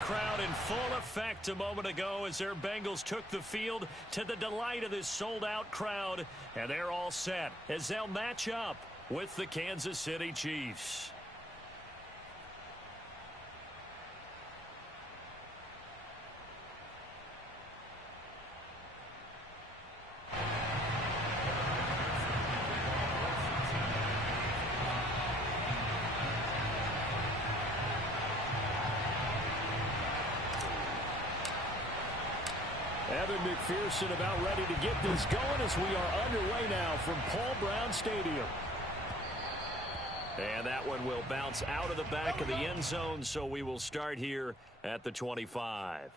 Crowd in full effect a moment ago as their Bengals took the field to the delight of this sold-out crowd. And they're all set as they'll match up with the Kansas City Chiefs. Evan McPherson about ready to get this going as we are underway now from Paul Brown Stadium. And that one will bounce out of the back of the end zone, so we will start here at the 25.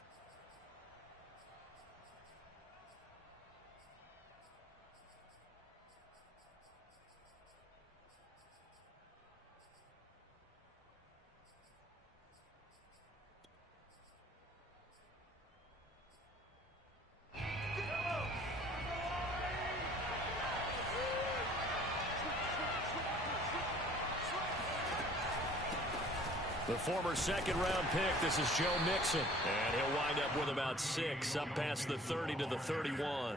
The former second-round pick, this is Joe Mixon. And he'll wind up with about 6, up past the 30 to the 31.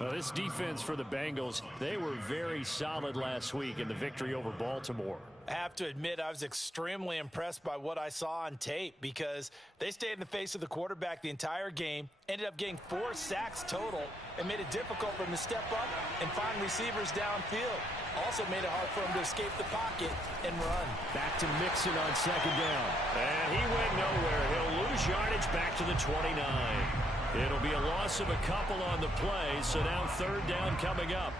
Well, this defense for the Bengals, they were very solid last week in the victory over Baltimore. I have to admit, I was extremely impressed by what I saw on tape because they stayed in the face of the quarterback the entire game, ended up getting 4 sacks total, and made it difficult for him to step up and find receivers downfield. Also made it hard for him to escape the pocket and run. Back to Mixon on second down. And he went nowhere. He'll lose yardage back to the 29. It'll be a loss of a couple on the play, so now third down coming up.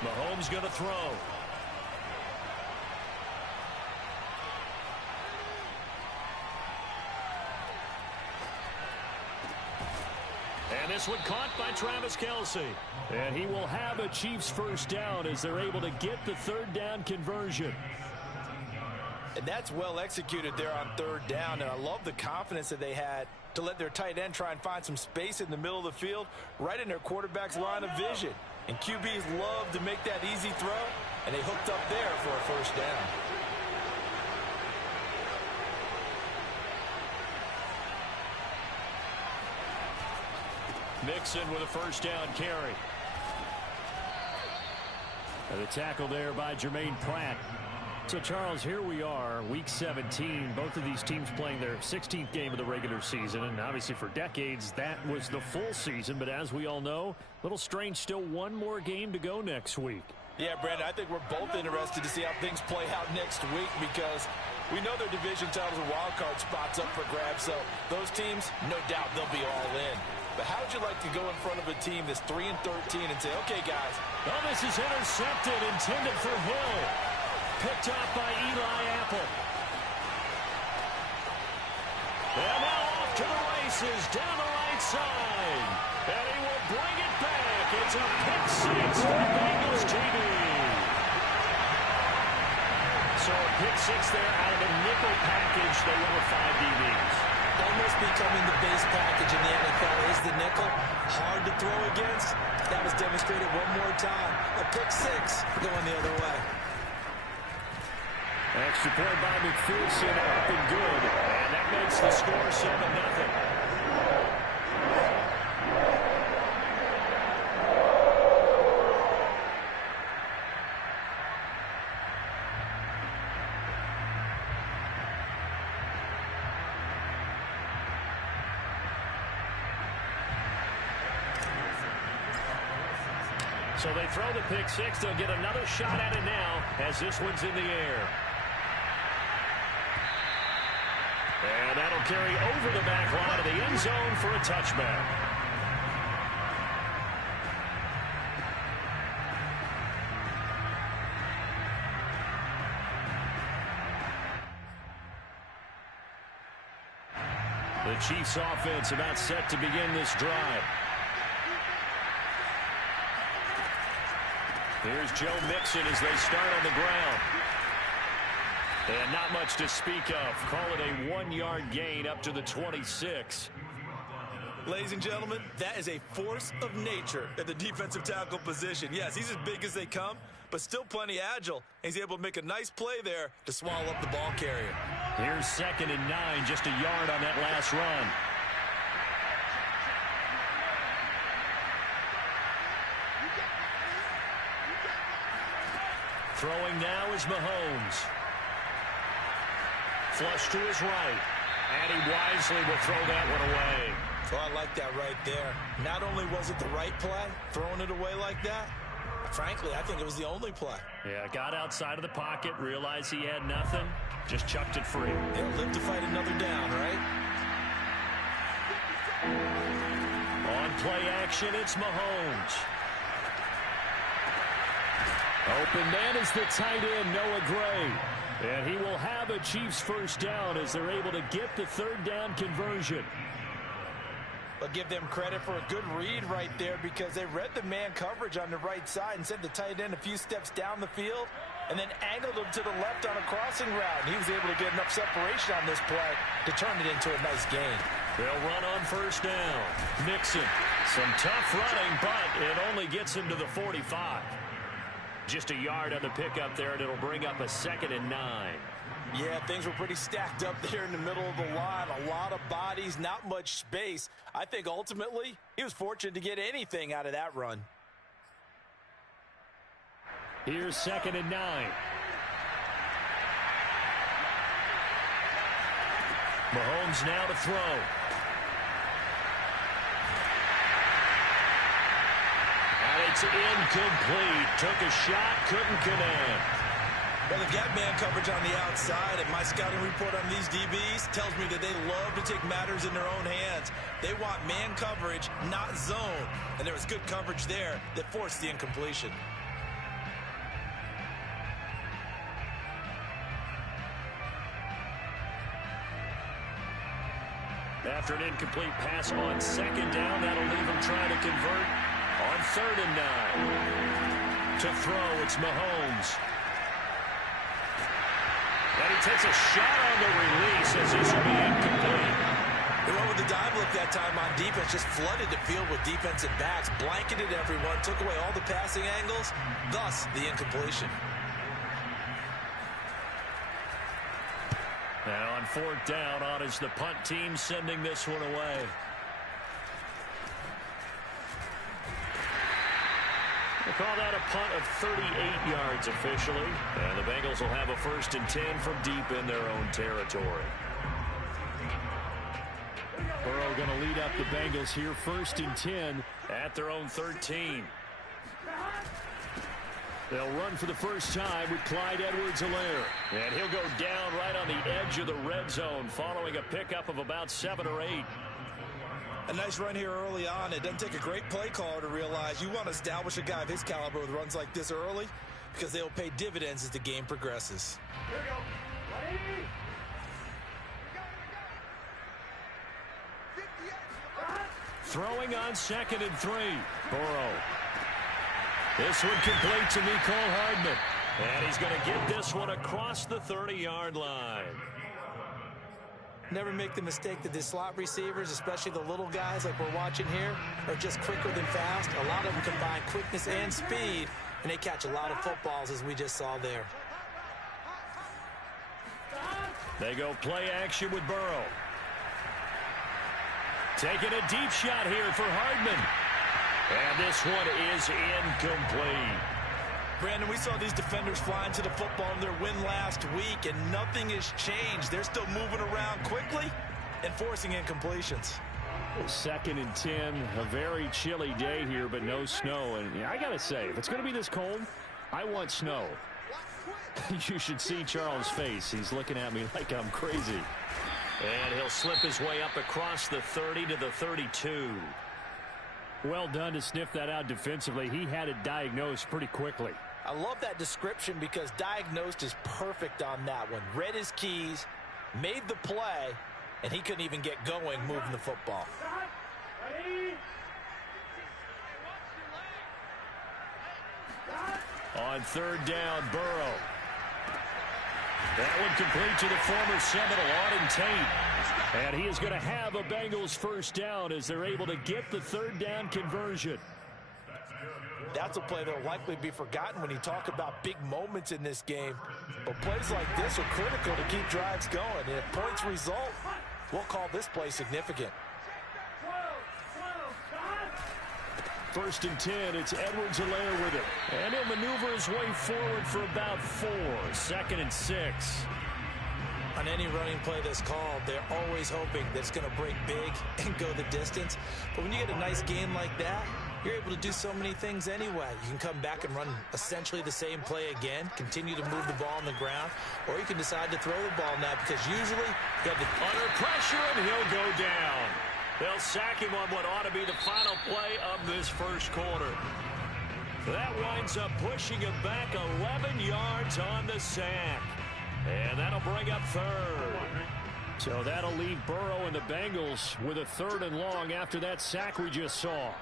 Mahomes going to throw. And this one caught by Travis Kelce. And he will have a Chiefs first down as they're able to get the third down conversion. And that's well executed there on third down. And I love the confidence that they had to let their tight end try and find some space in the middle of the field, right in their quarterback's line of vision. And QBs love to make that easy throw, and they hooked up there for a first down. Mixon with a first down carry. And the tackle there by Jermaine Pratt. So, Charles, here we are, Week 17. Both of these teams playing their 16th game of the regular season. And obviously for decades, that was the full season. But as we all know, a little strange, still one more game to go next week. Yeah, Brandon, I think we're both interested to see how things play out next week because we know their division titles and wild card spots up for grabs. So those teams, no doubt they'll be all in. But how would you like to go in front of a team that's 3-13 and say, okay, guys. Oh, this is intercepted, intended for Hill. Picked off by Eli Apple. And now off to the races, down the right side. And he will bring it back. It's a pick six for the Bengals TV. So a pick six there out of the nickel package. They went with 5 DBs. Almost becoming the base package in the NFL is the nickel. Hard to throw against. That was demonstrated one more time. A pick six going the other way. Extra point by McPherson, up and good. And that makes the score 7-0. So they throw the pick six. They'll get another shot at it now as this one's in the air. And that'll carry over the back line of the end zone for a touchback. The Chiefs offense about set to begin this drive. Here's Joe Mixon as they start on the ground. And not much to speak of. Call it a 1-yard gain up to the 26. Ladies and gentlemen, that is a force of nature at the defensive tackle position. Yes, he's as big as they come, but still plenty agile. He's able to make a nice play there to swallow up the ball carrier. Here's 2nd and 9, just a yard on that last run. Throwing now is Mahomes. Flush to his right. And he wisely will throw that one away. Oh, I like that right there. Not only was it the right play, throwing it away like that, frankly, I think it was the only play. Yeah, got outside of the pocket, realized he had nothing, just chucked it free. He'll live to fight another down, right? On play action, it's Mahomes. Open man is the tight end, Noah Gray. And he will have a Chiefs first down as they're able to get the 3rd down conversion. But give them credit for a good read right there because they read the man coverage on the right side and sent the tight end a few steps down the field and then angled him to the left on a crossing route. And he was able to get enough separation on this play to turn it into a nice gain. They'll run on first down. Mixon, some tough running, but it only gets him to the 45. Just a yard on the pickup there, and it'll bring up a 2nd and 9. Yeah, things were pretty stacked up there in the middle of the line. A lot of bodies, not much space. I think ultimately he was fortunate to get anything out of that run. Here's 2nd and 9. Mahomes now to throw. And it's incomplete. Took a shot, couldn't connect. Well, they've got man coverage on the outside, and my scouting report on these DBs tells me that they love to take matters in their own hands. They want man coverage, not zone. And there was good coverage there that forced the incompletion. After an incomplete pass on 2nd down, that'll leave him trying to convert on 3rd and 9. To throw, it's Mahomes. And he takes a shot on the release as this will be incomplete. They went with the dive look that time on defense, just flooded the field with defensive backs, blanketed everyone, took away all the passing angles, thus the incompletion. Now on 4th down, on is the punt team sending this one away. They call that a punt of 38 yards officially. And the Bengals will have a 1st and 10 from deep in their own territory. Burrow going to lead up the Bengals here, 1st and 10 at their own 13. They'll run for the first time with Clyde Edwards-Helaire. And he'll go down right on the edge of the red zone following a pickup of about 7 or 8. A nice run here early on. It doesn't take a great play caller to realize you want to establish a guy of his caliber with runs like this early because they will pay dividends as the game progresses. Here we go. Ready? Throwing on 2nd and 3. Burrow. This one complete to Mecole Hardman. And he's going to get this one across the 30-yard line. Never make the mistake that the slot receivers, especially the little guys like we're watching here, are just quicker than fast. A lot of them combine quickness and speed, and they catch a lot of footballs as we just saw there. They go play action with Burrow. Taking a deep shot here for Hardman. And this one is incomplete. Brandon, we saw these defenders flying to the football in their win last week, and nothing has changed. They're still moving around quickly and forcing incompletions. 2nd and 10, a very chilly day here, but no snow. And yeah, I got to say, if it's going to be this cold, I want snow. You should see Charles' face. He's looking at me like I'm crazy. And he'll slip his way up across the 30 to the 32. Well done to sniff that out defensively. He had it diagnosed pretty quickly. I love that description because diagnosed is perfect on that one. Read his keys, made the play, and he couldn't even get going moving the football. On third down, Burrow. That one complete to the former Seminole, Auden Tate. And he is going to have a Bengals first down as they're able to get the third down conversion. That's a play that will likely be forgotten when you talk about big moments in this game. But plays like this are critical to keep drives going. And if points result, we'll call this play significant. First and 10, it's Edwards-Helaire with it. And he'll maneuver his way forward for about 4. Second and 6. On any running play that's called, they're always hoping that it's going to break big and go the distance. But when you get a nice game like that, you're able to do so many things anyway. You can come back and run essentially the same play again, continue to move the ball on the ground, or you can decide to throw the ball now because usually you have the under pressure and he'll go down. They'll sack him on what ought to be the final play of this first quarter. That winds up pushing him back 11 yards on the sack. And that'll bring up third. So that'll leave Burrow and the Bengals with a 3rd and long after that sack we just saw.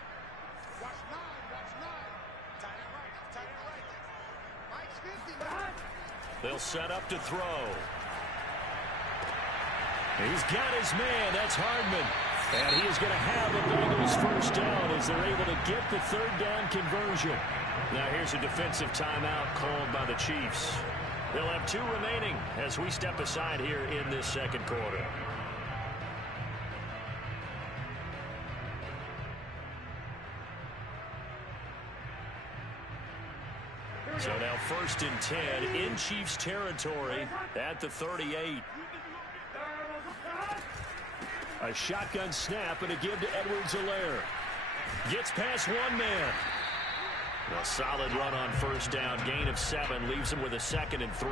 They'll set up to throw. He's got his man. That's Hardman. And he is going to have a Bengals first down as they're able to get the third down conversion. Now here's a defensive timeout called by the Chiefs. They'll have 2 remaining as we step aside here in this second quarter. So now first and 10 in Chiefs territory at the 38. A shotgun snap and a give to Edwards-Helaire. Gets past one man. A solid run on first down. Gain of 7 leaves him with a 2nd and 3.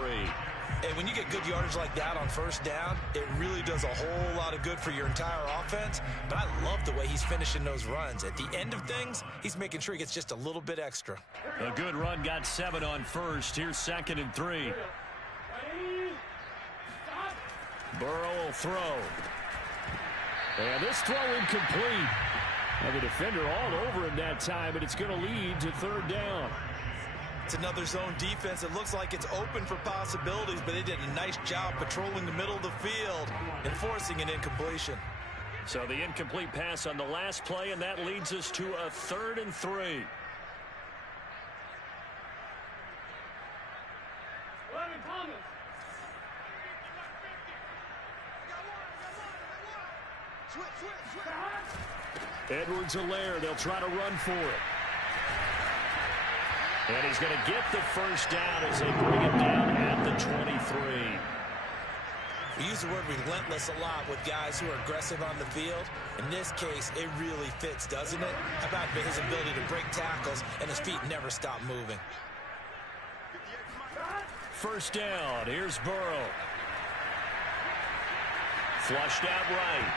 And when you get good yardage like that on first down, it really does a whole lot of good for your entire offense. But I love the way he's finishing those runs. At the end of things, he's making sure he gets just a little bit extra. A good run, got 7 on first. Here's 2nd and 3. Burrow will throw. And this throw incomplete. And the defender all over him that time, and it's going to lead to 3rd down. It's another zone defense. It looks like it's open for possibilities, but they did a nice job patrolling the middle of the field and forcing an incompletion. So the incomplete pass on the last play, and that leads us to a 3rd and 3. Edwards-Helaire, they'll try to run for it. And he's going to get the first down as they bring him down at the 23. We use the word relentless a lot with guys who are aggressive on the field. In this case, it really fits, doesn't it? How about his ability to break tackles and his feet never stop moving? First down, here's Burrow. Flushed out right.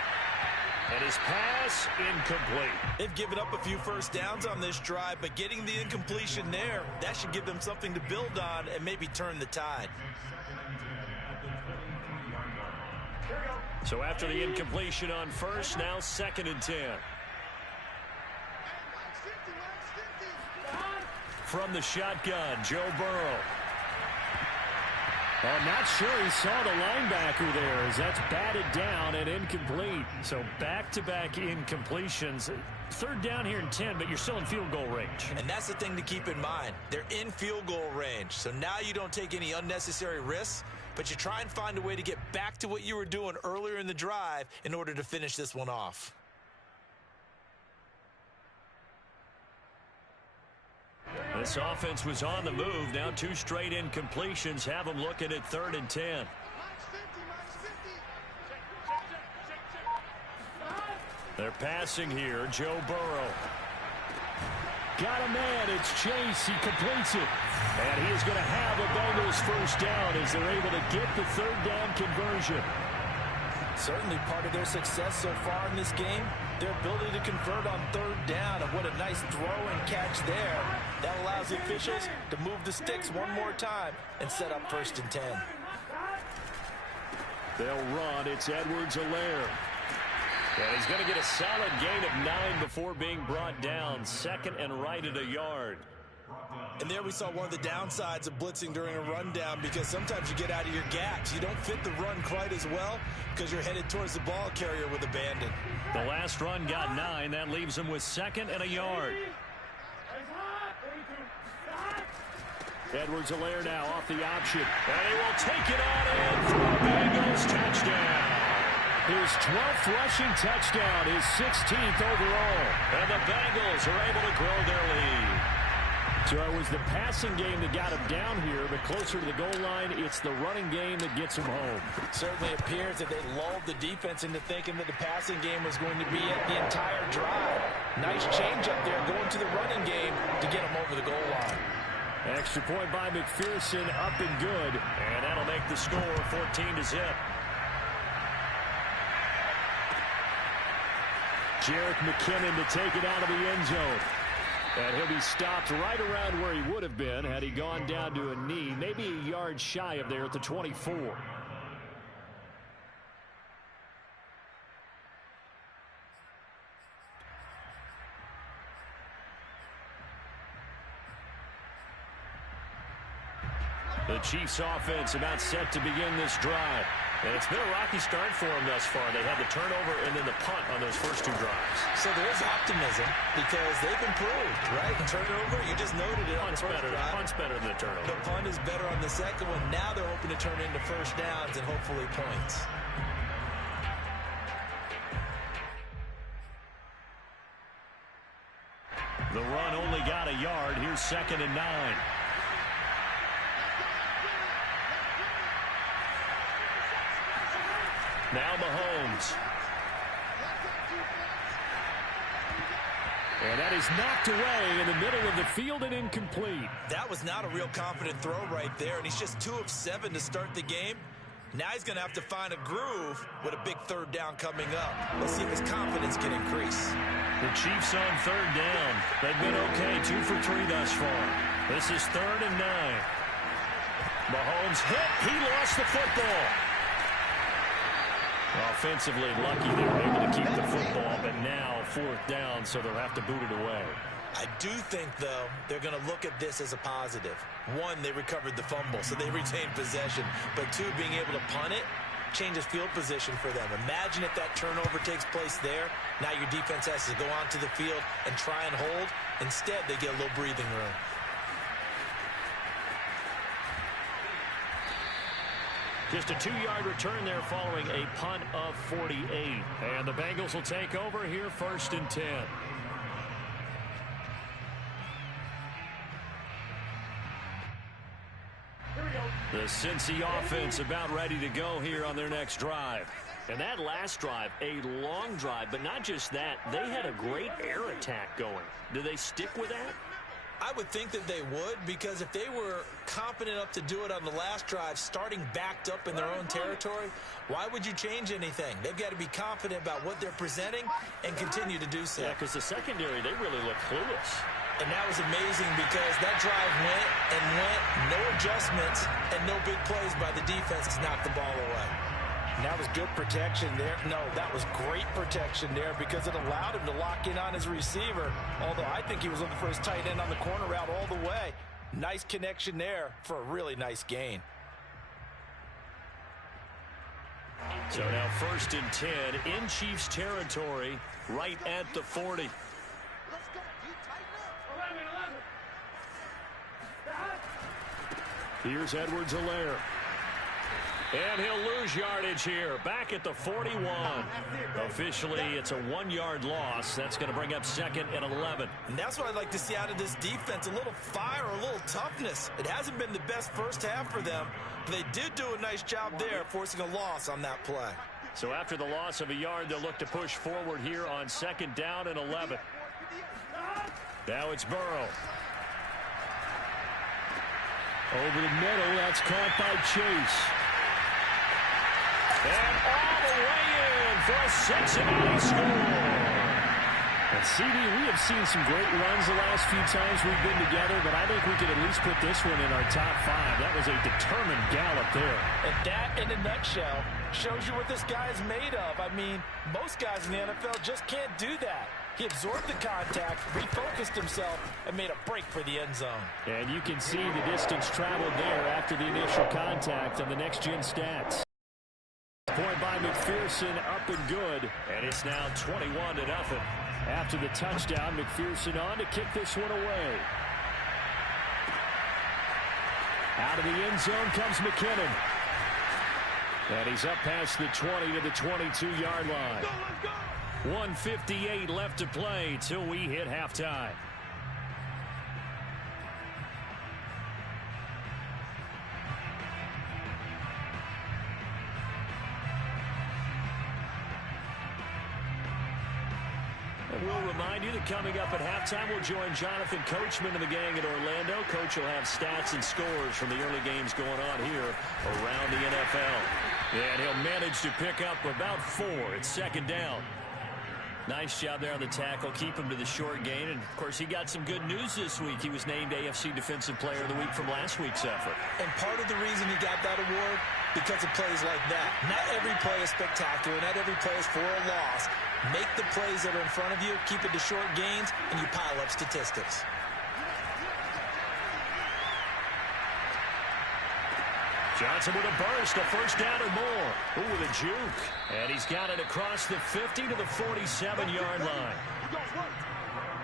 And his pass incomplete. They've given up a few first downs on this drive, but getting the incompletion there, that should give them something to build on and maybe turn the tide. So after the incompletion on first, now 2nd and 10. From the shotgun, Joe Burrow. I'm not sure he saw the linebacker there as that's batted down and incomplete. So back-to-back incompletions. 3rd down here and 10, but you're still in field goal range. And that's the thing to keep in mind. They're in field goal range. So now you don't take any unnecessary risks, but you try and find a way to get back to what you were doing earlier in the drive in order to finish this one off. This offense was on the move. Now 2 straight incompletions have them looking at 3rd and 10. They're passing here. Joe Burrow. Got a man. It's Chase. He completes it. And he is going to have a Bengals first down as they're able to get the 3rd down conversion. Certainly part of their success so far in this game, their ability to convert on 3rd down, and what a nice throw and catch there. That allows the officials to move the sticks one more time and set up 1st and 10. They'll run. It's Edwards-Helaire. And he's going to get a solid gain of 9 before being brought down. 2nd and right at a yard. And there we saw one of the downsides of blitzing during a rundown, because sometimes you get out of your gaps. You don't fit the run quite as well because you're headed towards the ball carrier with abandon. The last run got 9. That leaves him with 2nd and a yard. Edwards-Helaire now off the option. And he will take it on in for a Bangles touchdown. His 12th rushing touchdown, his 16th overall. And the Bengals are able to grow their lead. So it was the passing game that got him down here, but closer to the goal line, it's the running game that gets him home. It certainly appears that they lulled the defense into thinking that the passing game was going to be it the entire drive. Nice change up there going to the running game to get him over the goal line. Extra point by McPherson, up and good. And that'll make the score 14-0. Jerick McKinnon to take it out of the end zone. And he'll be stopped right around where he would have been had he gone down to a knee, maybe a yard shy of there at the 24. The Chiefs offense about set to begin this drive. And it's been a rocky start for them thus far. They had the turnover and then the punt on those first 2 drives. So there is optimism because they've improved, right? Turnover, you just noted it on the first drive. Punt's better than the turnover. The punt is better on the second one. Now they're hoping to turn into first downs and hopefully points. The run only got a yard. Here's 2nd and 9. Now Mahomes. And that is knocked away in the middle of the field and incomplete. That was not a real confident throw right there, and he's just 2 of 7 to start the game. Now he's going to have to find a groove with a big 3rd down coming up. Let's see if his confidence can increase. The Chiefs on 3rd down. They've been okay, 2 for 3 thus far. This is 3rd and 9. Mahomes hit. He lost the football. Offensively lucky they were able to keep the football, but now 4th down, so they'll have to boot it away. I do think, though, they're going to look at this as a positive. 1, they recovered the fumble, so they retained possession. But 2, being able to punt it changes field position for them. Imagine if that turnover takes place there. Now your defense has to go onto the field and try and hold. Instead, they get a little breathing room. Just a 2-yard return there following a punt of 48. And the Bengals will take over here 1st and 10. The Cincy offense about ready to go here on their next drive. And that last drive, a long drive, but not just that. They had a great air attack going. Do they stick with that? I would think that they would, because if they were confident enough to do it on the last drive, starting backed up in their own territory, why would you change anything? They've got to be confident about what they're presenting and continue to do so. Yeah, because the secondary, they really look clueless. And that was amazing because that drive went and went, no adjustments, and no big plays by the defense to knock the ball away. And that was good protection there. No, that was great protection there because it allowed him to lock in on his receiver, although I think he was looking for his tight end on the corner route all the way. Nice connection there for a really nice gain. So now 1st and 10 in Chiefs territory, right at the 40. Here's Edwards-Helaire. And he'll lose yardage here, back at the 41. Officially, it's a 1-yard loss. That's going to bring up 2nd and 11. And that's what I'd like to see out of this defense, a little fire, a little toughness. It hasn't been the best first half for them, but they did do a nice job there, forcing a loss on that play. So after the loss of a yard, they'll look to push forward here on 2nd down and 11. Now it's Burrow. Over the middle, that's caught by Chase. And all the way in for a Cincinnati score. And CD, we have seen some great runs the last few times we've been together, but I think we could at least put this one in our top 5. That was a determined gallop there. And that, in a nutshell, shows you what this guy is made of. I mean, most guys in the NFL just can't do that. He absorbed the contact, refocused himself, and made a break for the end zone. And you can see the distance traveled there after the initial contact on the next-gen stats. Point by McPherson, up and good. And it's now 21-0. After the touchdown, McPherson on to kick this one away. Out of the end zone comes McKinnon. And he's up past the 20 to the 22-yard line. 1:58 left to play till we hit halftime. And we'll remind you that coming up at halftime, we'll join Jonathan Coachman and the gang at Orlando. Coach will have stats and scores from the early games going on here around the NFL. And he'll manage to pick up about 4. It's second down. Nice job there on the tackle. Keep him to the short gain. And, of course, he got some good news this week. He was named AFC Defensive Player of the Week from last week's effort. And part of the reason he got that award, because of plays like that. Not every play is spectacular. Not every play is for a loss. Make the plays that are in front of you, keep it to short gains, and you pile up statistics. Johnson with a burst, a first down or more. Ooh, with a juke. And he's got it across the 50 to the 47-yard line.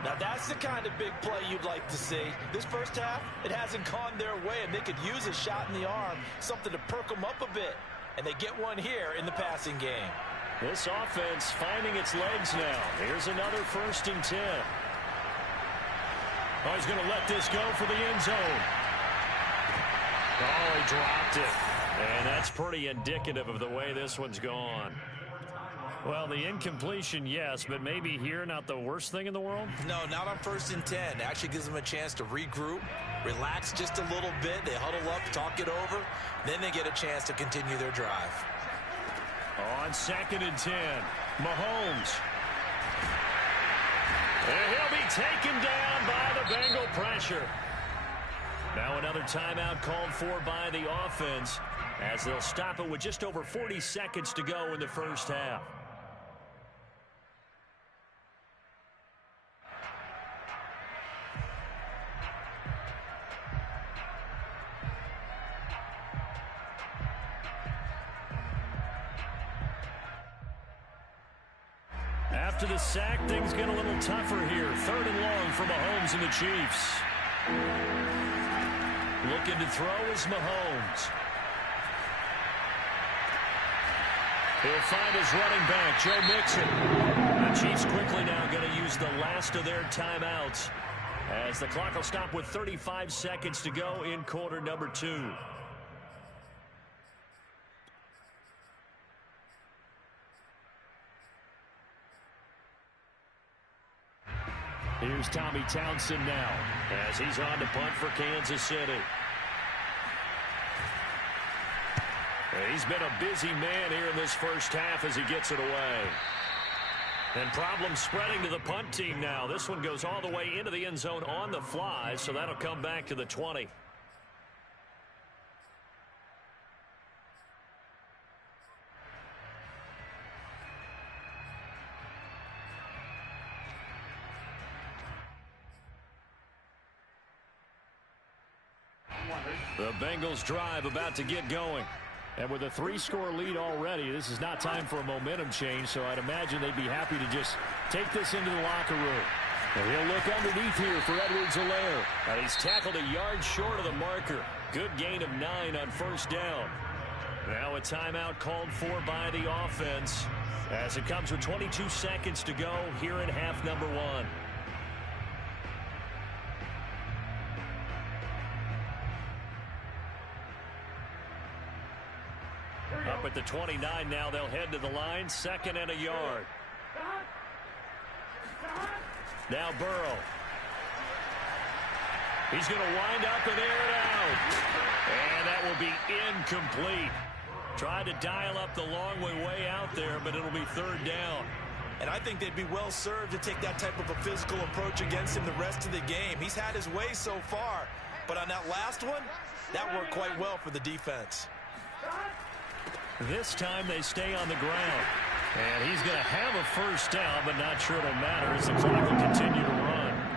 Now that's the kind of big play you'd like to see. This first half, it hasn't gone their way, and they could use a shot in the arm, something to perk them up a bit. And they get one here in the passing game. This offense finding its legs now. Here's another 1st and 10. Oh, he's going to let this go for the end zone. Oh, he dropped it. And that's pretty indicative of the way this one's gone. Well, the incompletion, yes, but maybe here not the worst thing in the world? No, not on 1st and 10. It actually gives them a chance to regroup, relax just a little bit. They huddle up, talk it over. Then they get a chance to continue their drive. On 2nd and 10, Mahomes. And he'll be taken down by the Bengal pressure. Now another timeout called for by the offense as they'll stop it with just over 40 seconds to go in the first half. After the sack, things get a little tougher here. 3rd and long for Mahomes and the Chiefs. Looking to throw is Mahomes. He'll find his running back, Joe Mixon. The Chiefs quickly now going to use the last of their timeouts as the clock will stop with 35 seconds to go in quarter number 2. Here's Tommy Townsend now as he's on to punt for Kansas City. He's been a busy man here in this first half as he gets it away. And problems spreading to the punt team now. This one goes all the way into the end zone on the fly, so that'll come back to the 20. The Bengals drive about to get going. And with a 3-score lead already, this is not time for a momentum change, so I'd imagine they'd be happy to just take this into the locker room. And he'll look underneath here for Edwards-Helaire. And he's tackled a yard short of the marker. Good gain of 9 on first down. Now a timeout called for by the offense as it comes with 22 seconds to go here in half number 1. Up at the 29 now, they'll head to the line. 2nd and a yard. Now Burrow. He's going to wind up and air it out. And that will be incomplete. Tried to dial up the long way out there, but it'll be 3rd down. And I think they'd be well served to take that type of a physical approach against him the rest of the game. He's had his way so far, but on that last one, that worked quite well for the defense. This time they stay on the ground. And he's going to have a first down, but not sure it'll matter as the clock will continue to run.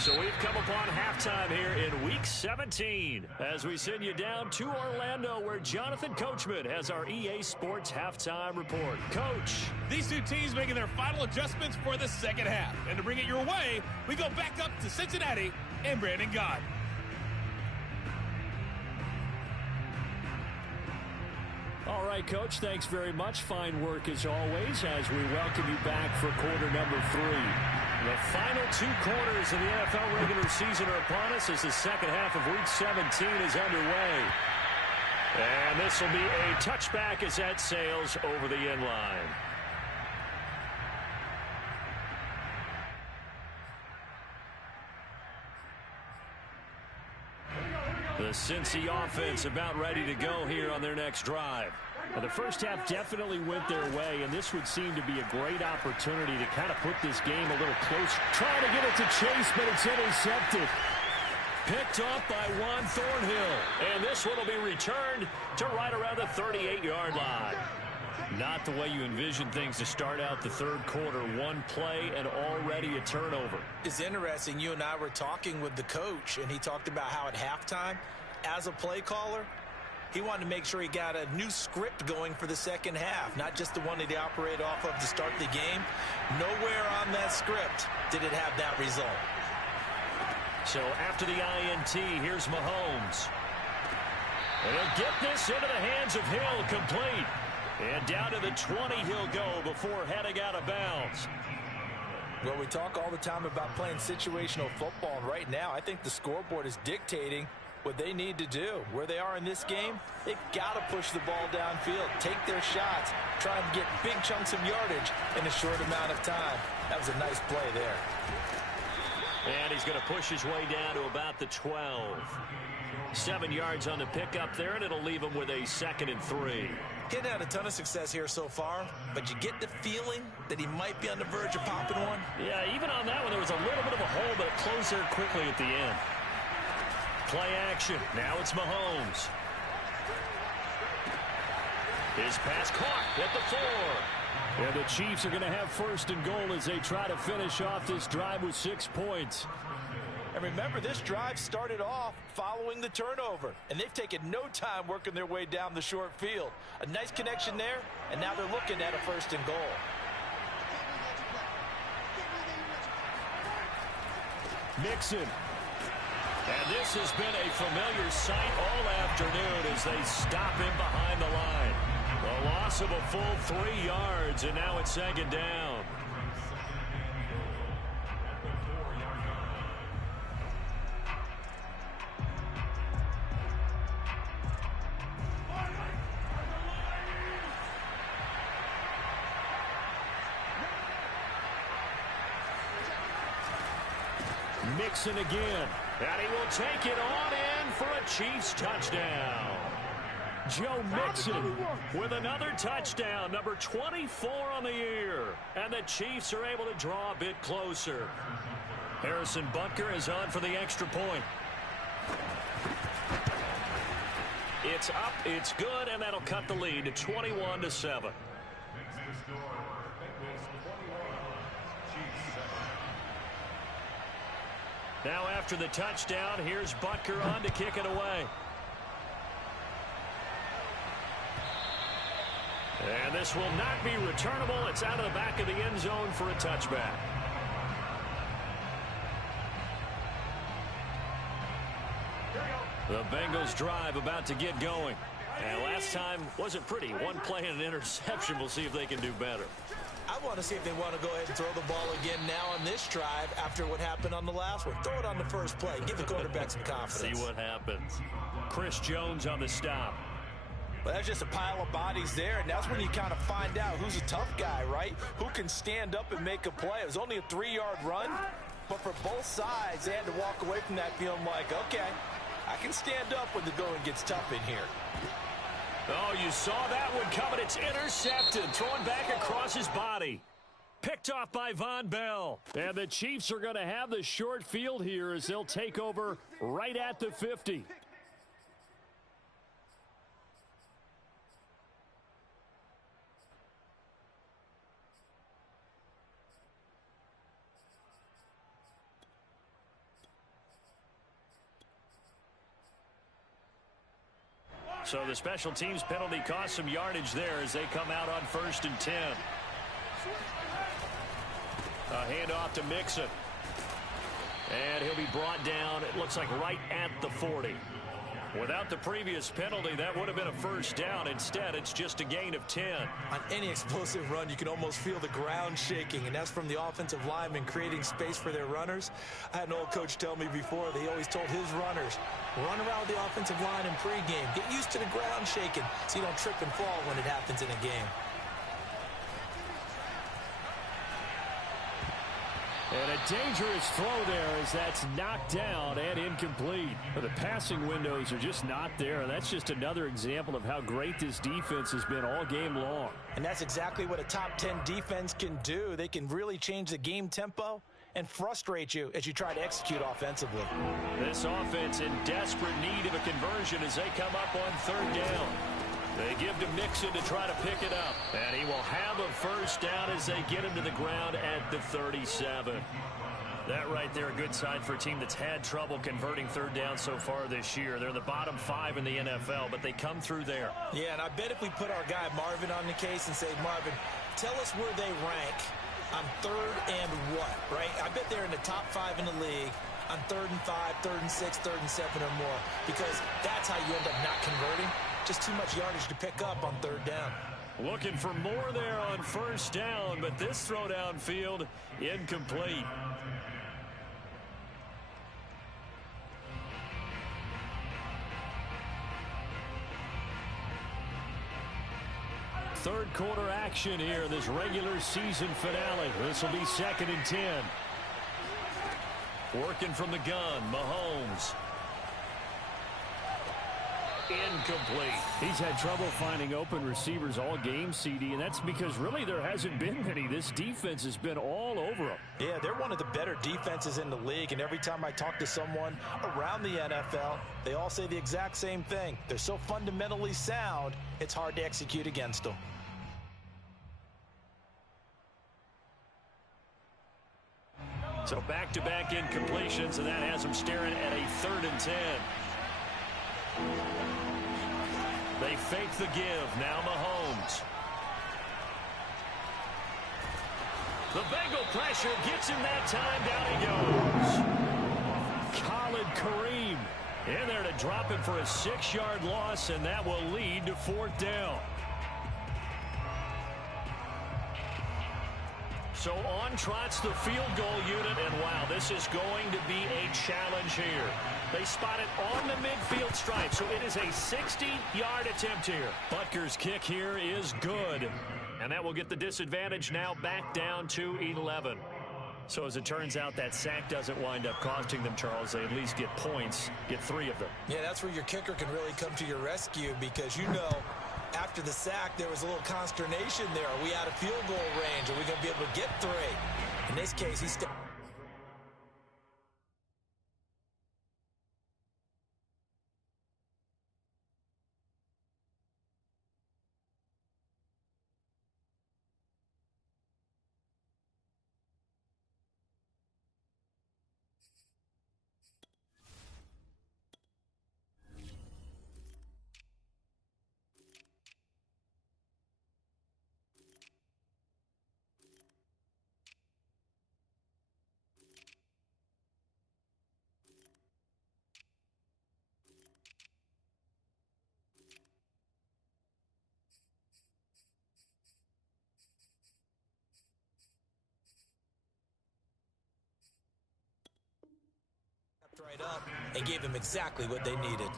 So we've come upon halftime here in Week 17 as we send you down to Orlando where Jonathan Coachman has our EA Sports Halftime Report. Coach. These two teams making their final adjustments for the second half. And to bring it your way, we go back up to Cincinnati and Brandon Gott. All right, Coach, thanks very much. Fine work as always as we welcome you back for quarter number 3. The final 2 quarters of the NFL regular season are upon us as the second half of Week 17 is underway. And this will be a touchback as that sails over the end line. The Cincy offense about ready to go here on their next drive. Now, the first half definitely went their way, and this would seem to be a great opportunity to kind of put this game a little closer. Trying to get it to Chase, but it's intercepted. Picked up by Juan Thornhill. And this one will be returned to right around the 38-yard line. Not the way you envision things to start out the third quarter. One play and already a turnover. It's interesting. You and I were talking with the coach, and he talked about how at halftime, as a play caller, he wanted to make sure he got a new script going for the second half, not just the one that he operated off of to start the game. Nowhere on that script did it have that result. So after the INT, here's Mahomes. And he'll get this into the hands of Hill, complete. And down to the 20 he'll go before heading out of bounds. Well, we talk all the time about playing situational football, and right now I think the scoreboard is dictating what they need to do. Where they are in this game, they've got to push the ball downfield, take their shots, try and get big chunks of yardage in a short amount of time. That was a nice play there. And he's going to push his way down to about the 12. 7 yards on the pickup there, and it'll leave him with a 2nd and 3. He's had a ton of success here so far, but you get the feeling that he might be on the verge of popping one. Yeah, even on that one, there was a little bit of a hole, but it closed there quickly at the end. Play action. Now it's Mahomes. His pass caught at the 4. And the Chiefs are going to have 1st and goal as they try to finish off this drive with 6 points. And remember, this drive started off following the turnover, and they've taken no time working their way down the short field. A nice connection there, and now they're looking at a 1st and goal. Mixon. And this has been a familiar sight all afternoon as they stop him behind the line. A loss of a full 3 yards, and now it's 2nd down. Mixon again. And he will take it on in for a Chiefs touchdown. Joe Mixon with another touchdown, number 24 on the year. And the Chiefs are able to draw a bit closer. Harrison Butker is on for the extra point. It's up, it's good, and that'll cut the lead to 21-7. Now after the touchdown, here's Butker on to kick it away. And this will not be returnable. It's out of the back of the end zone for a touchback. The Bengals drive about to get going. And last time wasn't pretty. One play and an interception. We'll see if they can do better. I want to see if they want to go ahead and throw the ball again now on this drive after what happened on the last one. Throw it on the first play. Give the quarterback some confidence. See what happens. Chris Jones on the stop. Well, that's just a pile of bodies there, and that's when you kind of find out who's a tough guy, right? Who can stand up and make a play. It was only a 3-yard run, but for both sides, they had to walk away from that feeling like, okay, I can stand up when the going gets tough in here. Oh, you saw that one coming. It's intercepted. Thrown back across his body. Picked off by Von Bell. And the Chiefs are going to have the short field here as they'll take over right at the 50. So the special teams penalty cost some yardage there as they come out on 1st and 10. A handoff to Mixon. And he'll be brought down, it looks like right at the 40. Without the previous penalty, that would have been a first down. Instead, it's just a gain of 10. On any explosive run, you can almost feel the ground shaking, and that's from the offensive linemen creating space for their runners. I had an old coach tell me before, they always told his runners, run around the offensive line in pregame. Get used to the ground shaking so you don't trip and fall when it happens in a game. And a dangerous throw there as that's knocked down and incomplete. But the passing windows are just not there. And that's just another example of how great this defense has been all game long. And that's exactly what a top 10 defense can do. They can really change the game tempo and frustrate you as you try to execute offensively. This offense in desperate need of a conversion as they come up on 3rd down. They give to Mixon to try to pick it up. And he will have a first down as they get him to the ground at the 37. That right there, a good sign for a team that's had trouble converting 3rd down so far this year. They're the bottom 5 in the NFL, but they come through there. Yeah, and I bet if we put our guy Marvin on the case and say, Marvin, tell us where they rank on 3rd and what, right? I bet they're in the top 5 in the league on 3rd and 5, 3rd and 6, 3rd and 7 or more, because that's how you end up not converting. Just too much yardage to pick up on 3rd down. Looking for more there on 1st down, but this throw downfield incomplete. Third quarter action here, this regular season finale. This will be 2nd and 10. Working from the gun, Mahomes. Incomplete. He's had trouble finding open receivers all game, CD, and that's because really there hasn't been many. This defense has been all over them. Yeah, they're one of the better defenses in the league, and every time I talk to someone around the NFL, they all say the exact same thing. They're so fundamentally sound, it's hard to execute against them. So back-to-back incompletions, and that has them staring at a 3rd and 10. They fake the give. Now Mahomes. The Bengal pressure gets him that time. Down he goes. Khalid Kareem in there to drop him for a 6-yard loss, and that will lead to 4th down. So on trots the field goal unit, and wow, this is going to be a challenge here. They spot it on the midfield stripe, so it is a 60-yard attempt here. Butker's kick here is good, and that will get the disadvantage now back down to 11. So as it turns out, that sack doesn't wind up costing them, Charles. They at least get points, get 3 of them. Yeah, that's where your kicker can really come to your rescue, because you know after the sack there was a little consternation there. Are we out of field goal range? Are we going to be able to get 3? In this case, he's still... right up and gave them exactly what they needed.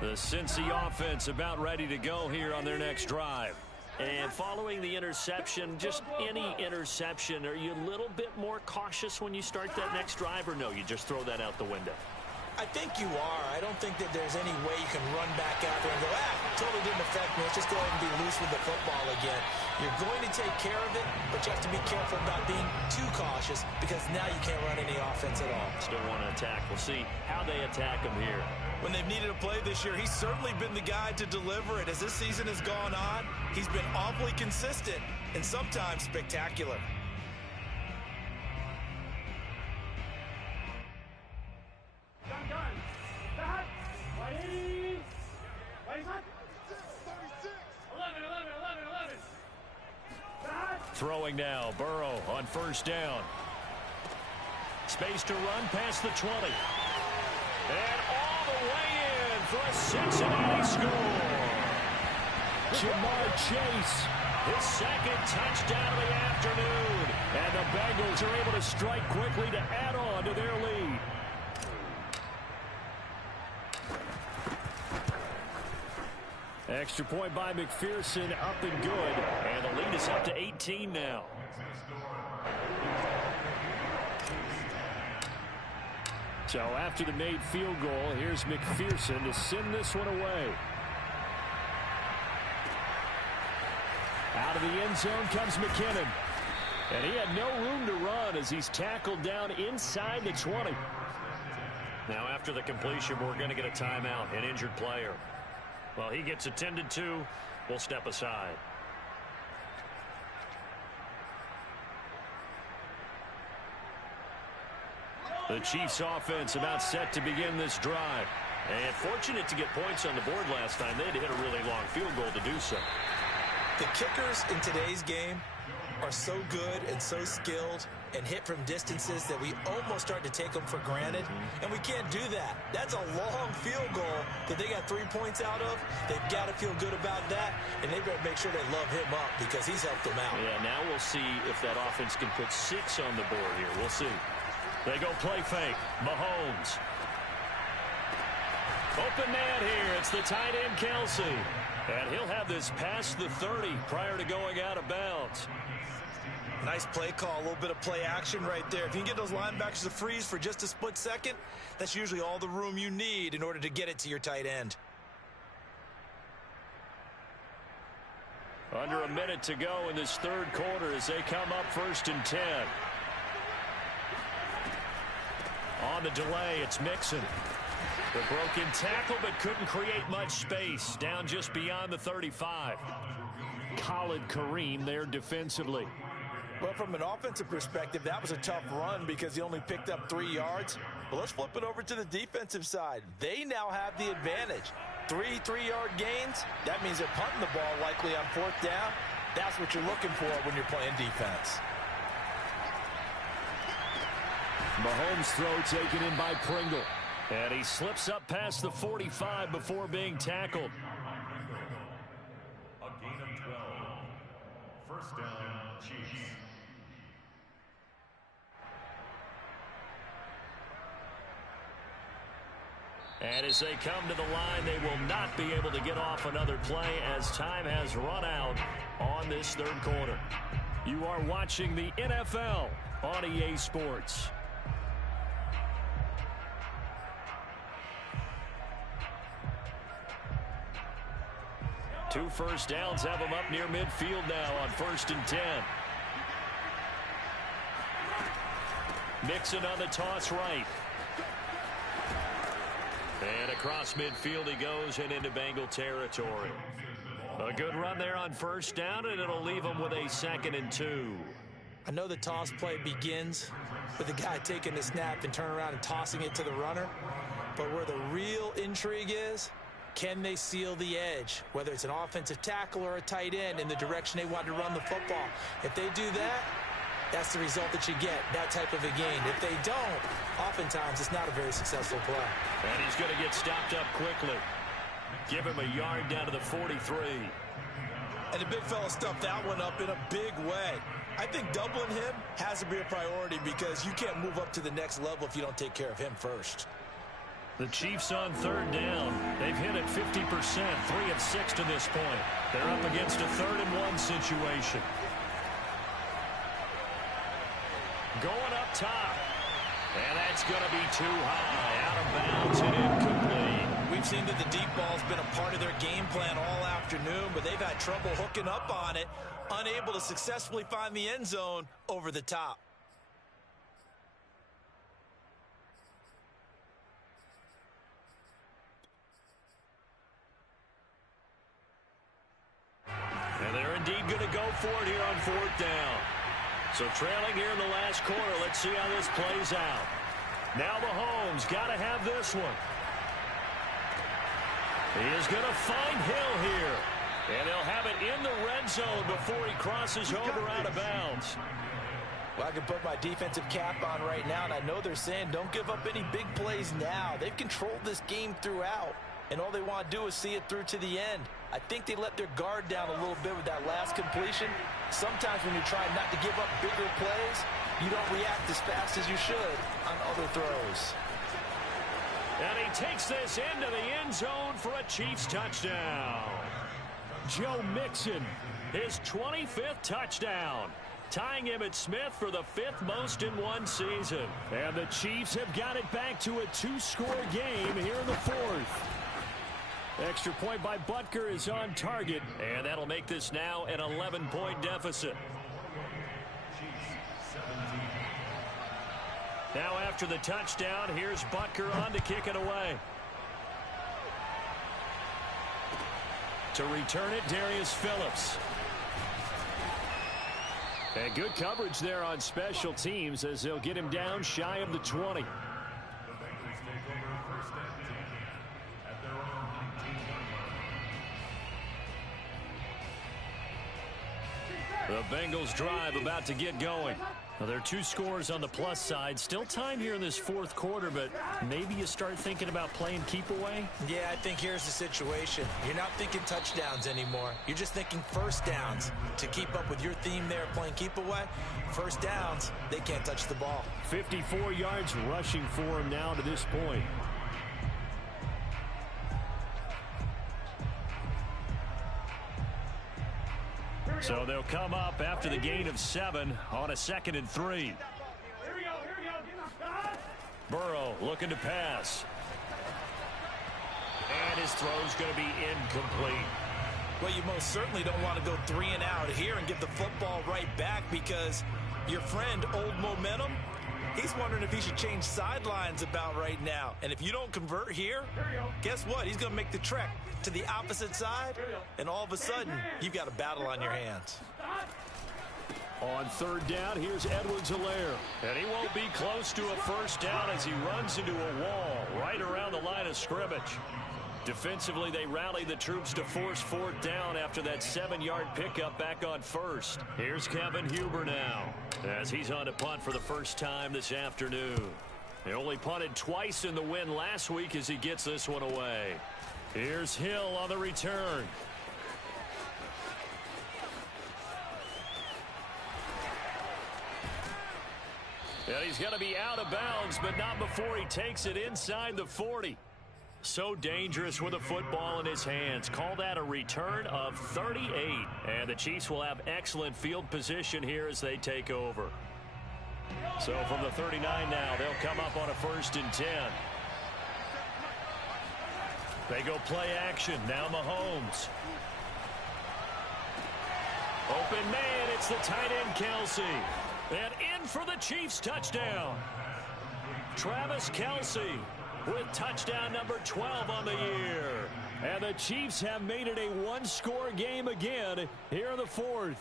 The Cincy offense about ready to go here on their next drive. And following the interception, just any interception, are you a little bit more cautious when you start that next drive, or no, you just throw that out the window? I think you are. I don't think that there's any way you can run back out there and go, totally didn't affect me. Let's just go ahead and be loose with the football again. You're going to take care of it, but you have to be careful about being too cautious because now you can't run any offense at all. Still want to attack. We'll see how they attack him here. When they've needed a play this year, he's certainly been the guy to deliver it. As this season has gone on, he's been awfully consistent and sometimes spectacular. Throwing now, Burrow on first down. Space to run past the 20. And all the way in for a Cincinnati score. Jamar Chase, his second touchdown of the afternoon. And the Bengals are able to strike quickly to add on to their lead. Extra point by McPherson, up and good. And the lead is up to 18 now. So after the made field goal, here's McPherson to send this one away. Out of the end zone comes McKinnon. And he had no room to run as he's tackled down inside the 20. Now after the completion, we're going to get a timeout, an injured player. Well, he gets attended to. We'll step aside. The Chiefs offense about set to begin this drive. And fortunate to get points on the board last time. They had to hit a really long field goal to do so. The kickers in today's game are so good and so skilled and hit from distances that we almost start to take them for granted. And we can't do that. That's a long field goal that they got 3 points out of. They've got to feel good about that, and they better make sure they love him up because he's helped them out. Yeah, now we'll see if that offense can put 6 on the board here. We'll see. They go play fake. Mahomes. Open man here. It's the tight end, Kelsey. And he'll have this past the 30 prior to going out of bounds. Nice play call, a little bit of play action right there. If you can get those linebackers to freeze for just a split second, that's usually all the room you need in order to get it to your tight end. Under a minute to go in this third quarter as they come up 1st and 10. On the delay, it's Mixon. The broken tackle, but couldn't create much space. Down just beyond the 35. Khalid Kareem there defensively. Well, from an offensive perspective, that was a tough run because he only picked up 3 yards. But let's flip it over to the defensive side. They now have the advantage. 3 3-yard gains. That means they're punting the ball likely on 4th down. That's what you're looking for when you're playing defense. Mahomes' throw taken in by Pringle. And he slips up past the 45 before being tackled. A gain of 12. 1st down, Chiefs. And as they come to the line, they will not be able to get off another play as time has run out on this third quarter. You are watching the NFL on EA Sports. Two first downs have them up near midfield now on 1st and 10. Mixon on the toss right. And across midfield he goes and into Bengal territory. A good run there on 1st down, and it'll leave him with a 2nd and 2. I know the toss play begins with the guy taking the snap and turning around and tossing it to the runner. But where the real intrigue is, can they seal the edge, whether it's an offensive tackle or a tight end, in the direction they want to run the football? If they do that, that's the result that you get, that type of a gain. If they don't, oftentimes it's not a very successful play. And he's going to get stopped up quickly. Give him a yard down to the 43. And the big fella stuffed that one up in a big way. I think doubling him has to be a priority because you can't move up to the next level if you don't take care of him first. The Chiefs on 3rd down. They've hit it 50%, 3 of 6 to this point. They're up against a 3rd and 1 situation. Going up top. And that's going to be too high, out of bounds and incomplete. We've seen that the deep ball's been a part of their game plan all afternoon, but they've had trouble hooking up on it, unable to successfully find the end zone over the top. And they're indeed going to go for it here on 4th down. So trailing here in the last quarter, let's see how this plays out. Now Mahomes got to have this one. He is going to find Hill here. And he'll have it in the red zone before he crosses over out of bounds. Well, I can put my defensive cap on right now, and I know they're saying don't give up any big plays now. They've controlled this game throughout, and all they want to do is see it through to the end. I think they let their guard down a little bit with that last completion. Sometimes when you're trying not to give up bigger plays, you don't react as fast as you should on other throws. And he takes this into the end zone for a Chiefs touchdown. Joe Mixon, his 25th touchdown, tying him at Smith for the 5th most in one season. And the Chiefs have got it back to a 2-score game here in the 4th. Extra point by Butker is on target, and that'll make this now an 11-point deficit. Now after the touchdown, here's Butker on to kick it away. To return it, Darius Phillips. And good coverage there on special teams as they'll get him down shy of the 20. The Bengals drive about to get going. Well, there are 2 scores on the plus side. Still time here in this 4th quarter, but maybe you start thinking about playing keep away? Yeah, I think here's the situation. You're not thinking touchdowns anymore. You're just thinking first downs. To keep up with your theme there playing keep away, first downs, they can't touch the ball. 54 yards rushing for him now to this point. So they'll come up after the gain of 7 on a 2nd and 3. Burrow looking to pass. And his throw's going to be incomplete. Well, you most certainly don't want to go 3 and out here and get the football right back because your friend, Old Momentum, he's wondering if he should change sidelines about right now. And if you don't convert here, guess what? He's going to make the trek to the opposite side, and all of a sudden, you've got a battle on your hands. On 3rd down, here's Edwards-Helaire. And he won't be close to a first down as he runs into a wall right around the line of scrimmage. Defensively, they rally the troops to force 4th down after that 7-yard pickup back on 1st. Here's Kevin Huber now as he's on to punt for the first time this afternoon. He only punted twice in the win last week as he gets this one away. Here's Hill on the return. And he's going to be out of bounds, but not before he takes it inside the 40. So dangerous with a football in his hands. Call that a return of 38. And the Chiefs will have excellent field position here as they take over. So from the 39 now, they'll come up on a 1st and 10. They go play action. Now Mahomes. Open man. It's the tight end, Kelsey. And in for the Chiefs touchdown. Travis Kelsey with touchdown number 12 on the year. And the Chiefs have made it a 1-score game again here in the 4th.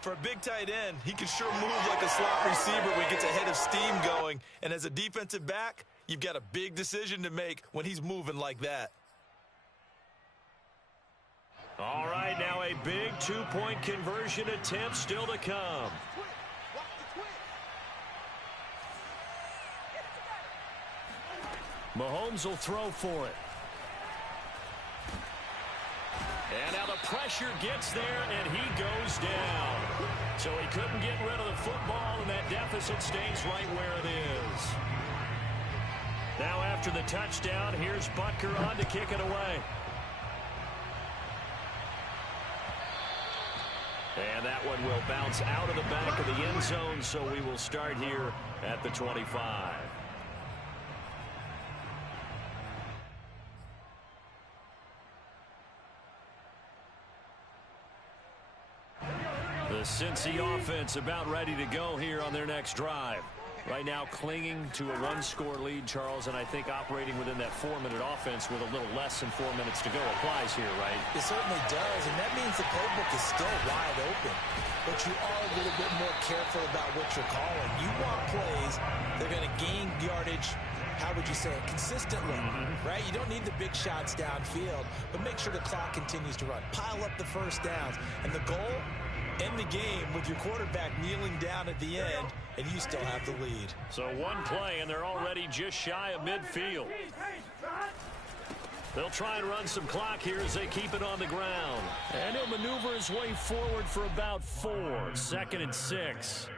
For a big tight end, he can sure move like a slot receiver when he gets a head of steam going. And as a defensive back, you've got a big decision to make when he's moving like that. All right, now a big 2-point conversion attempt still to come. Mahomes will throw for it. And now the pressure gets there, and he goes down. So he couldn't get rid of the football, and that deficit stays right where it is. Now after the touchdown, here's Butker on to kick it away. And that one will bounce out of the back of the end zone, so we will start here at the 25. The Cincy offense about ready to go here on their next drive. Right now clinging to a one-score lead, Charles, and I think operating within that 4-minute offense with a little less than 4 minutes to go applies here, right? It certainly does, and that means the playbook is still wide open. But you are a little bit more careful about what you're calling. You want plays that are going to gain yardage, how would you say it, consistently, right? You don't need the big shots downfield, but make sure the clock continues to run. Pile up the first downs, and the goal, end the game with your quarterback kneeling down at the end, and you still have the lead. So one play, and they're already just shy of midfield. They'll try and run some clock here as they keep it on the ground. And he'll maneuver his way forward for about 4. 2nd and 6.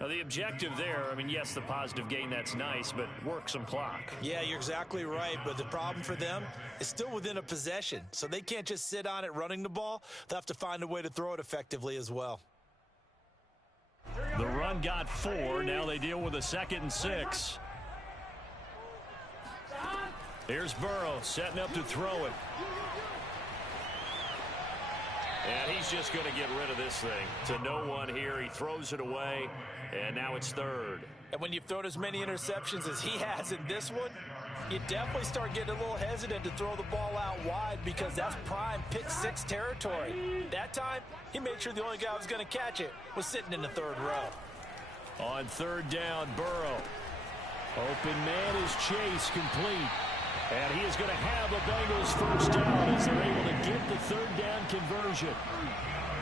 Now, the objective there, I mean, yes, the positive gain, that's nice, but work some clock. Yeah, you're exactly right, but the problem for them is still within a possession, so they can't just sit on it running the ball. They'll have to find a way to throw it effectively as well. The run got 4. Now they deal with a 2nd and 6. Here's Burrow setting up to throw it. And he's just going to get rid of this thing to no one here. He throws it away, and now it's 3rd. And when you've thrown as many interceptions as he has in this one, you definitely start getting a little hesitant to throw the ball out wide because that's prime pick-6 territory. That time, he made sure the only guy who was going to catch it was sitting in the 3rd row. On 3rd down, Burrow. Open man is Chase, complete. And he is going to have a Bengals first down as they're able to get the 3rd down conversion.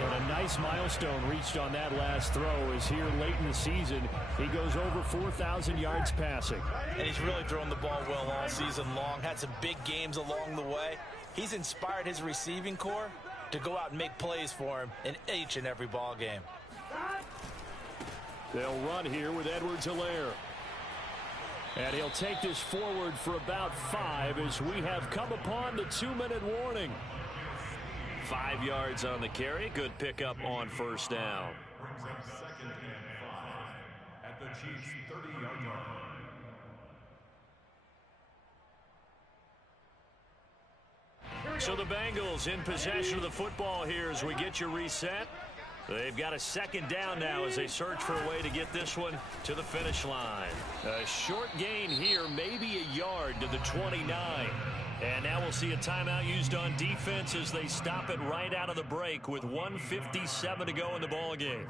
And a nice milestone reached on that last throw as here late in the season, he goes over 4,000 yards passing. And he's really thrown the ball well all season long, had some big games along the way. He's inspired his receiving corps to go out and make plays for him in each and every ball game. They'll run here with Edwards-Helaire. And he'll take this forward for about 5 as we have come upon the 2-minute warning. 5 yards on the carry. Good pickup on first down. Brings up 2nd and 5 at the Chiefs' 30-yard line. So the Bengals in possession of the football here as we get you reset. They've got a 2nd down now as they search for a way to get this one to the finish line. A short gain here, maybe a yard to the 29. And now we'll see a timeout used on defense as they stop it right out of the break with 1:57 to go in the ball game.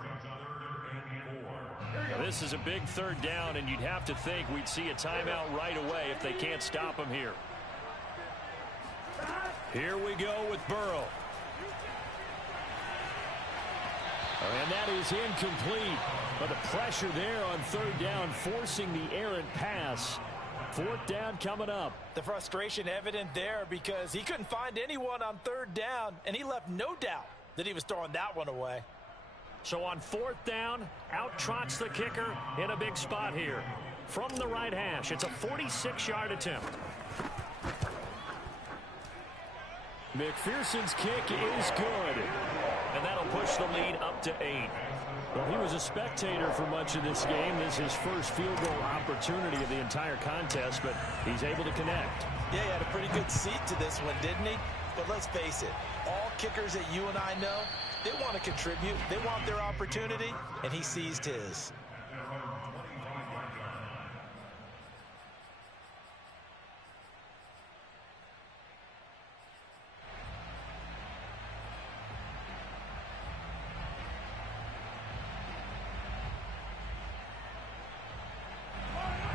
Now this is a big 3rd down, and you'd have to think we'd see a timeout right away if they can't stop him here. Here we go with Burrow. And that is incomplete. But the pressure there on 3rd down, forcing the errant pass. 4th down coming up. The frustration evident there because he couldn't find anyone on 3rd down, and he left no doubt that he was throwing that one away. So on 4th down, out trots the kicker in a big spot here. From the right hash, it's a 46-yard attempt. McPherson's kick is good. And that'll push the lead up to 8. Well, he was a spectator for much of this game. This is his first field goal opportunity of the entire contest, but he's able to connect. Yeah, he had a pretty good seat to this one, didn't he? But let's face it, all kickers that you and I know, they want to contribute. They want their opportunity, and he seized his.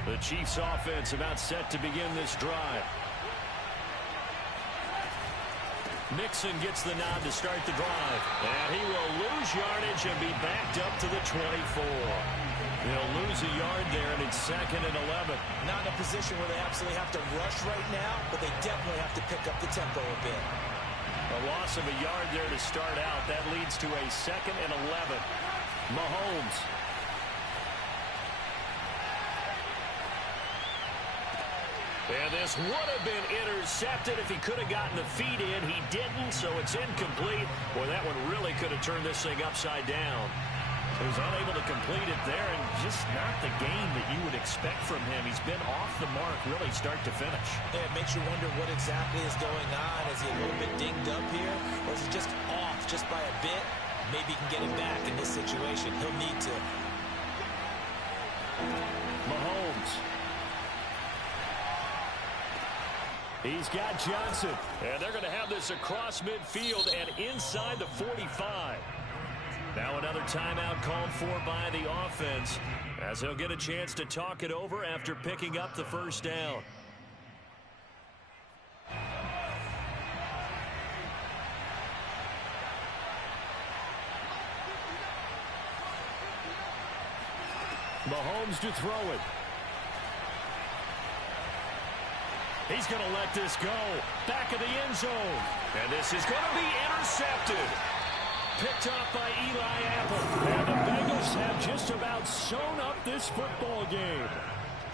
The Chiefs offense about set to begin this drive. Mixon gets the nod to start the drive. And he will lose yardage and be backed up to the 24. They'll lose a yard there, and it's 2nd and 11. Not in a position where they absolutely have to rush right now, but they definitely have to pick up the tempo a bit. A loss of a yard there to start out. That leads to a 2nd and 11. Mahomes. And this would have been intercepted if he could have gotten the feet in. He didn't, so it's incomplete. Boy, that one really could have turned this thing upside down. He was unable to complete it there, and just not the game that you would expect from him. He's been off the mark really start to finish. Yeah, it makes you wonder what exactly is going on. Is he a little bit dinged up here, or is he just off just by a bit? Maybe he can get him back in this situation. He'll need to. Mahomes. He's got Johnson. And they're going to have this across midfield and inside the 45. Now another timeout called for by the offense, as he'll get a chance to talk it over after picking up the first down. Mahomes to throw it. He's going to let this go. Back of the end zone. And this is going to be intercepted. Picked off by Eli Apple. And the Bengals have just about sewn up this football game.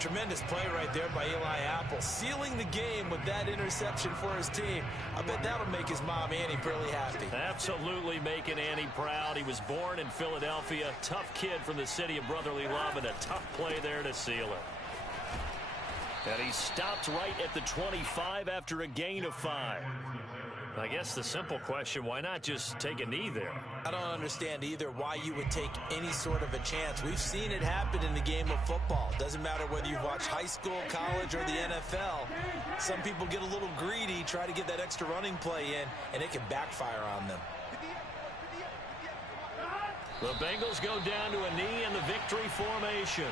Tremendous play right there by Eli Apple, sealing the game with that interception for his team. I bet that'll make his mom, Annie, really happy. Absolutely making Annie proud. He was born in Philadelphia. Tough kid from the city of brotherly love, and a tough play there to seal it. And he stopped right at the 25 after a gain of 5. I guess the simple question, why not just take a knee there? I don't understand either why you would take any sort of a chance. We've seen it happen in the game of football. Doesn't matter whether you've watched high school, college, or the NFL. Some people get a little greedy, try to get that extra running play in, and it can backfire on them. The Bengals go down to a knee in the victory formation.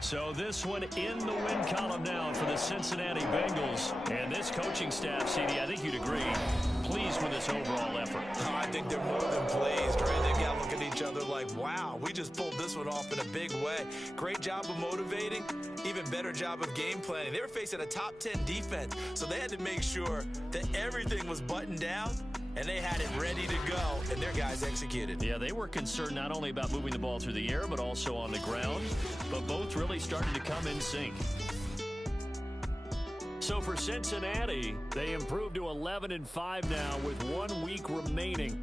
So this one in the win column now for the Cincinnati Bengals. And this coaching staff, CD, I think you'd agree, pleased with this overall effort. Oh, I think they're more than pleased, right? They've got to look at each other like, wow, we just pulled this one off in a big way. Great job of motivating, even better job of game planning. They were facing a top 10 defense, so they had to make sure that everything was buttoned down, and they had it ready to go, and their guys executed. Yeah, they were concerned not only about moving the ball through the air, but also on the ground. But both really started to come in sync. So for Cincinnati, they improved to 11-5 now with 1 week remaining.